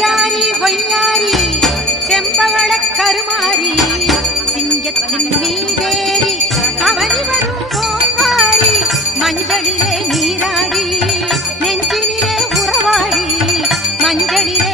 சிங்காரி பொய்யாரி செம்பவள கருமாரி சிங்கத்தின் மீதேறி அவனி வரும் ஓங்காரி மஞ்சளிலே நீராடி நெஞ்சினிலே உறவாடி மஞ்சளிலே